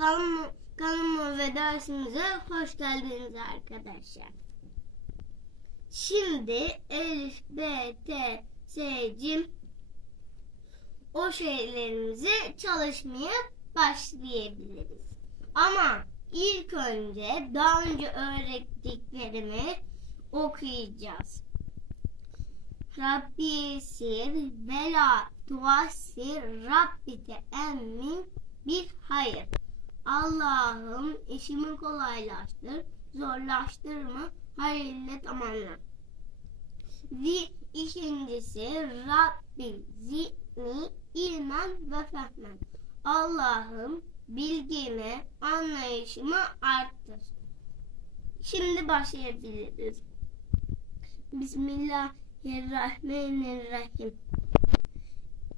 kanalıma, kanalıma ve dersimize hoş geldiniz arkadaşlar. Şimdi Elif, B, T, S, Cim o şeylerimizi çalışmaya başlayabiliriz. Ama ilk önce daha önce öğrettiklerimi okuyacağız. Rabbi sir vela tuassir Rabbi te emmin bir hayır. Allah'ım işimi kolaylaştır, zorlaştırma, hayırlı tamamla. Ve ikincisi Rabbi zidni ilmen ve fehmen. Allah'ım bilgimi, anlayışımı arttır. Şimdi başlayabiliriz. Bismillahirrahmanirrahim.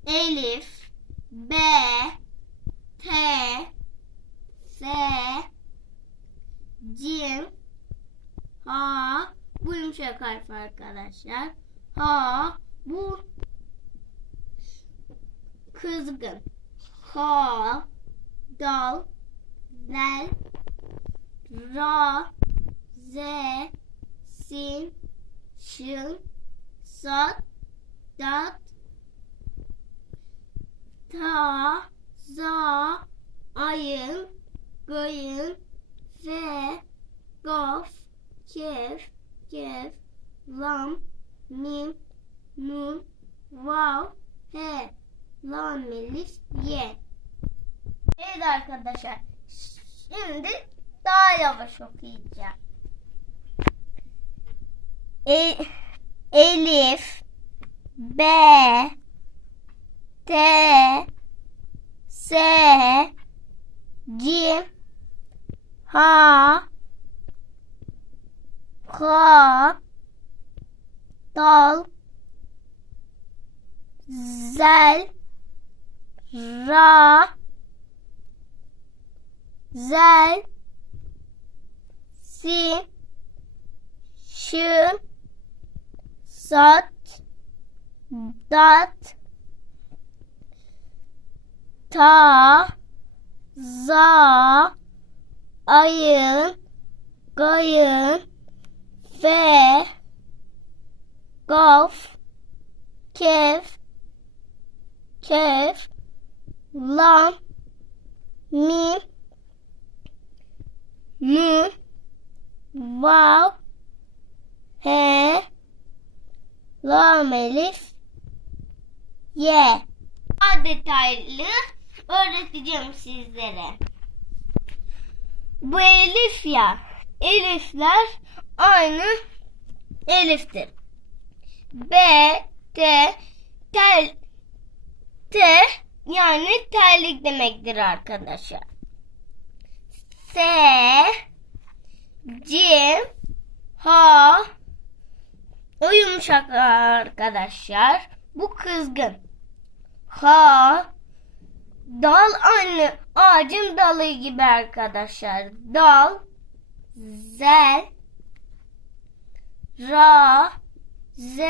Elif, B, T, S, Cim, Ha, bu yumuşak harf arkadaşlar. Ha, bu kızgın. Ha, dal, zel, ra, z, sin, şın, sat, dat, ta, za, ayın, gayın, fe, gaf, kef, kef, lam, mim, nun, vav, he, lam, elif, ye. Evet arkadaşlar. Şimdi daha yavaş okuyacağım. E, Elif B T S Cim Ha Ka Dal. Zel. Ra. Zel. Sin Şın Sat. Dat. Ta Za Ayın Gayın Fe Gaf Kef Kef Lam Mim Nun Vav He Lam Elif Ye. Daha detaylı öğreteceğim sizlere. Bu elif ya. Elifler aynı eliftir. B, T, tel, T yani terlik demektir arkadaşlar. S, Cim, Ha, o yumuşak arkadaşlar. Bu kızgın. Ha, dal aynı ağacın dalı gibi arkadaşlar. Dal, zel, ra, z,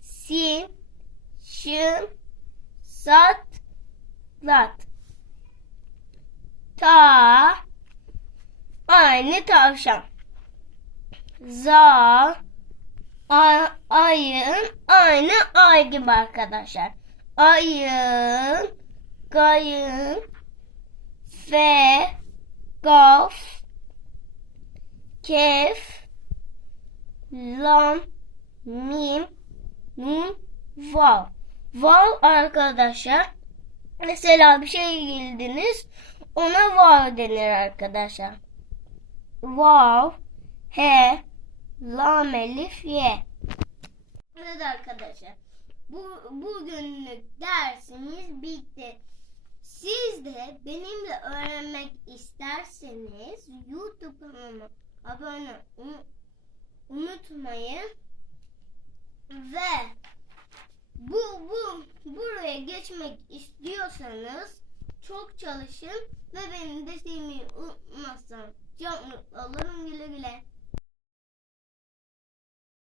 sin, şın, sat, lat. Ta, aynı tavşan. Za, a, ayın aynı ay gibi arkadaşlar. Ayın, gayın, fe, gaf, kef, lam, mim, nun, vav. Vav arkadaşlar. Mesela bir şey bildiniz. Ona vav denir arkadaşlar. Vav, he, lam, elif, ye. Evet arkadaşlar. Bu bugünlük dersimiz bitti. Siz de benimle öğrenmek isterseniz YouTube kanalıma abone unutmayın ve bu bu buraya geçmek istiyorsanız çok çalışın ve beni de sevmeyi unutmazsan çok mutlu olurum güle güle.